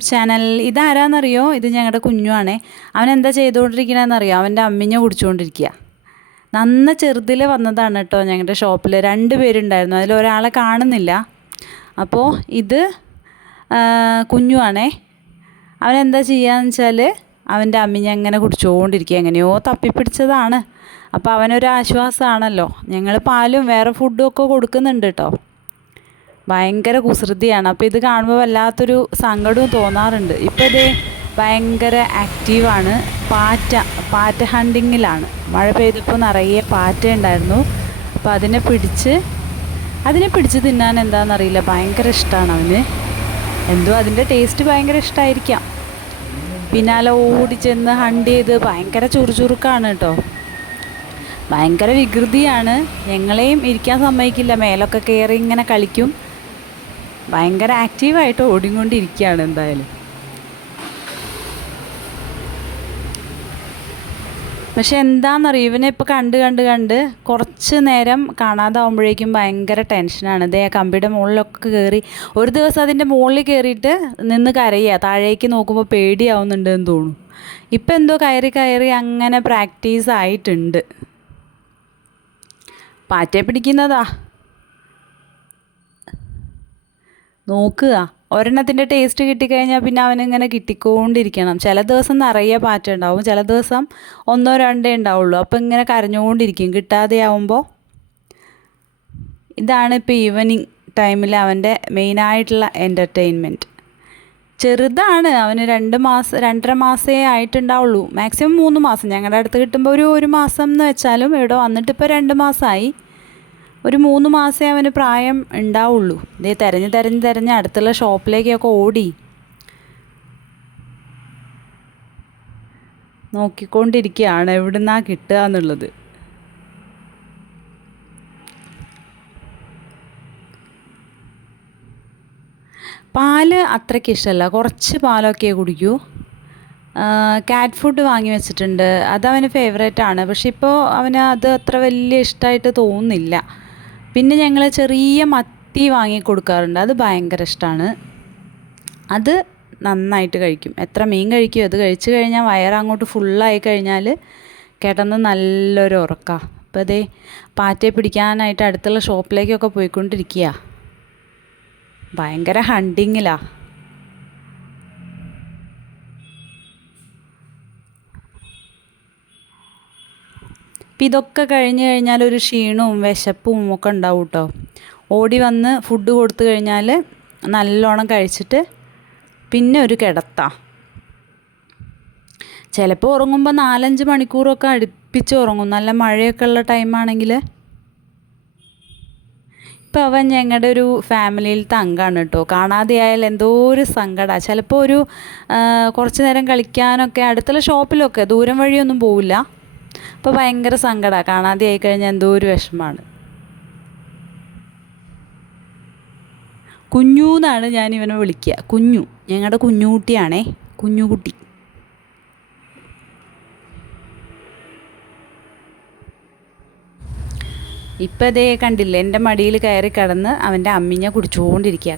Channel ഇതാരാന്നറിയോ? ഇത് ഞങ്ങളുടെ കുഞ്ഞുവാണേ. അവൻ എന്താ ചെയ്തുകൊണ്ടിരിക്കണമെന്നറിയോ അവന്റെ അമ്മിഞ്ഞ കുടിച്ചുകൊണ്ടിരിക്കുക നന്ന ചെറുതിൽ വന്നതാണ് കേട്ടോ ഞങ്ങളുടെ ഷോപ്പിൽ രണ്ട് പേരുണ്ടായിരുന്നു. അതിൽ ഒരാളെ കാണുന്നില്ല. അപ്പോൾ ഇത് കുഞ്ഞുവാണേ. അവനെന്താ ചെയ്യാന്ന് വെച്ചാൽ അവന്റെ അമ്മിഞ്ഞ അങ്ങനെ കുടിച്ചുകൊണ്ടിരിക്കുക എങ്ങനെയോ തപ്പിപ്പിടിച്ചതാണ്. അപ്പോൾ അവനൊരു ആശ്വാസമാണല്ലോ ഞങ്ങൾ പാലും വേറെ ഫുഡും ഒക്കെ കൊടുക്കുന്നുണ്ട് കേട്ടോ ഭയങ്കര കുസൃതിയാണ്. അപ്പോൾ ഇത് കാണുമ്പോൾ വല്ലാത്തൊരു സങ്കടവും തോന്നാറുണ്ട്. ഇപ്പോൾ ഇത് ഭയങ്കര ആക്റ്റീവാണ് പാറ്റ പാറ്റ ഹണ്ടിങ്ങിലാണ് മഴ പെയ്തപ്പോൾ നിറയെ പാറ്റ ഉണ്ടായിരുന്നു. അപ്പോൾ അതിനെ പിടിച്ച് അതിനെ പിടിച്ച് തിന്നാൻ എന്താണെന്നറിയില്ല ഭയങ്കര ഇഷ്ടമാണ് അവന്. എന്തോ അതിന്റെ ടേസ്റ്റ് ഭയങ്കര ഇഷ്ടമായിരിക്കാം പിന്നാലെ ഓടി ചെന്ന് ഹണ്ട് ചെയ്ത് ഭയങ്കര ചുറുചുറുക്കാണ് കേട്ടോ ഭയങ്കര വികൃതിയാണ്. ഞങ്ങളെയും ഇരിക്കാൻ സമ്മതിക്കില്ല. മേലൊക്കെ കയറി ഇങ്ങനെ കളിക്കും. ഭയങ്കര ആക്റ്റീവായിട്ട് ഓടിക്കൊണ്ടിരിക്കുകയാണ് എന്തായാലും. പക്ഷെ എന്താണെന്നറിയോ ഇവനെ ഇപ്പോൾ കണ്ട് കണ്ട് കണ്ട് കുറച്ച് നേരം കാണാതാവുമ്പോഴേക്കും ഭയങ്കര ടെൻഷനാണ്. ഇതേ ആ കമ്പിയുടെ മുകളിലൊക്കെ കയറി ഒരു ദിവസം അതിന്റെ മുകളിൽ കയറിയിട്ട് നിന്ന് കരയുക. താഴേക്ക് നോക്കുമ്പോൾ പേടിയാവുന്നുണ്ട് എന്ന് തോന്നും ഇപ്പം എന്തോ കയറി കയറി അങ്ങനെ പ്രാക്ടീസ് ആയിട്ടുണ്ട്. പാറ്റയെ പിടിക്കുന്നതാ. നോക്കുക. ഒരെണ്ണത്തിന്റെ ടേസ്റ്റ് കിട്ടിക്കഴിഞ്ഞാൽ പിന്നെ അവനിങ്ങനെ കിട്ടിക്കൊണ്ടിരിക്കണം. ചില ദിവസം നിറയെ പാറ്റ ഉണ്ടാവും. ചില ദിവസം ഒന്നോ രണ്ടേ ഉണ്ടാവുള്ളൂ. അപ്പോൾ ഇങ്ങനെ കരഞ്ഞുകൊണ്ടിരിക്കും. കിട്ടാതെ ആവുമ്പോൾ ഇതാണ് ഇപ്പോൾ ഈവനിങ് ടൈമിൽ അവന്റെ മെയിനായിട്ടുള്ള എന്റർടൈൻമെന്റ് ചെറുതാണ്. അവന് രണ്ട് മാസം രണ്ടര മാസമേ ആയിട്ടുണ്ടാവുള്ളൂ. മാക്സിമം മൂന്ന് മാസം. ഞങ്ങളുടെ അടുത്ത് കിട്ടുമ്പോൾ ഒരു ഒരു മാസം എന്ന് വെച്ചാലും ഇവിടെ വന്നിട്ട് ഇപ്പോൾ രണ്ട് മാസമായി ഒരു മൂന്ന് മാസമേ അവന് പ്രായം ഉണ്ടാവുള്ളൂ. ഇതേ തിരഞ്ഞ് തിരഞ്ഞ് തിരഞ്ഞ് അടുത്തുള്ള ഷോപ്പിലേക്കൊക്കെ ഓടി. നോക്കിക്കൊണ്ടിരിക്കുകയാണ് എവിടുന്നാ കിട്ടുക എന്നുള്ളത്. പാൽ അത്രയ്ക്ക് ഇഷ്ടമല്ല. കുറച്ച് പാലൊക്കെ കുടിക്കൂ. കാറ്റ് ഫുഡ് വാങ്ങി വെച്ചിട്ടുണ്ട്. അതവന് ഫേവറേറ്റ് ആണ്. പക്ഷെ ഇപ്പോൾ അവന് അത് അത്ര വലിയ ഇഷ്ടമായിട്ട് തോന്നുന്നില്ല. പിന്നെ ഞങ്ങൾ ചെറിയ മത്തി വാങ്ങി കൊടുക്കാറുണ്ട്. അത് ഭയങ്കര ഇഷ്ടമാണ് അത് നന്നായിട്ട് കഴിക്കും. എത്ര മീൻ കഴിക്കും അത് കഴിച്ചു കഴിഞ്ഞാൽ വയറങ്ങോട്ട് ഫുള്ളായി കഴിഞ്ഞാൽ കിടന്ന് നല്ലൊരു ഉറക്കമാണ് അപ്പോൾ അതേ പാറ്റയെ പിടിക്കാനായിട്ട് അടുത്തുള്ള ഷോപ്പിലേക്കൊക്കെ പോയിക്കൊണ്ടിരിക്കുക ഭയങ്കര ഹണ്ടിങ്ങിലാ. അപ്പം ഇതൊക്കെ കഴിഞ്ഞ് കഴിഞ്ഞാൽ ഒരു ക്ഷീണവും വിശപ്പും ഒക്കെ ഉണ്ടാവും കേട്ടോ ഓടി വന്ന് ഫുഡ് കൊടുത്തു കഴിഞ്ഞാൽ നല്ലോണം കഴിച്ചിട്ട് പിന്നെ ഒരു കിടത്താ. ചിലപ്പോൾ ഉറങ്ങുമ്പോൾ നാലഞ്ച് മണിക്കൂറൊക്കെ അടുപ്പിച്ച് ഉറങ്ങും. നല്ല മഴയൊക്കെ ഉള്ള ടൈമാണെങ്കിൽ ഇപ്പം അവൻ ഞങ്ങളുടെ ഒരു ഫാമിലിയിലത്തെ അംഗമാണ് കേട്ടോ കാണാതെ ആയാൽ എന്തോ ഒരു സങ്കടമാണ് ചിലപ്പോൾ ഒരു കുറച്ച് നേരം കളിക്കാനൊക്കെ അടുത്തുള്ള ഷോപ്പിലൊക്കെ ദൂരം വഴിയൊന്നും പോവില്ല. അപ്പോൾ ഭയങ്കര സങ്കടമാണ് കാണാതെ ആയി കഴിഞ്ഞാൽ എന്തോ ഒരു വിഷമമാണ് കുഞ്ഞു എന്നാണ് ഞാൻ ഇവനെ വിളിക്കുക. കുഞ്ഞു. ഞങ്ങളുടെ കുഞ്ഞുകുട്ടിയാണേ. കുഞ്ഞുകുട്ടി. ഇപ്പം അതേ കണ്ടില്ല എന്റെ മടിയിൽ കയറി കിടന്ന് അവന്റെ അമ്മിഞ്ഞ കുടിച്ചുകൊണ്ടിരിക്കുക.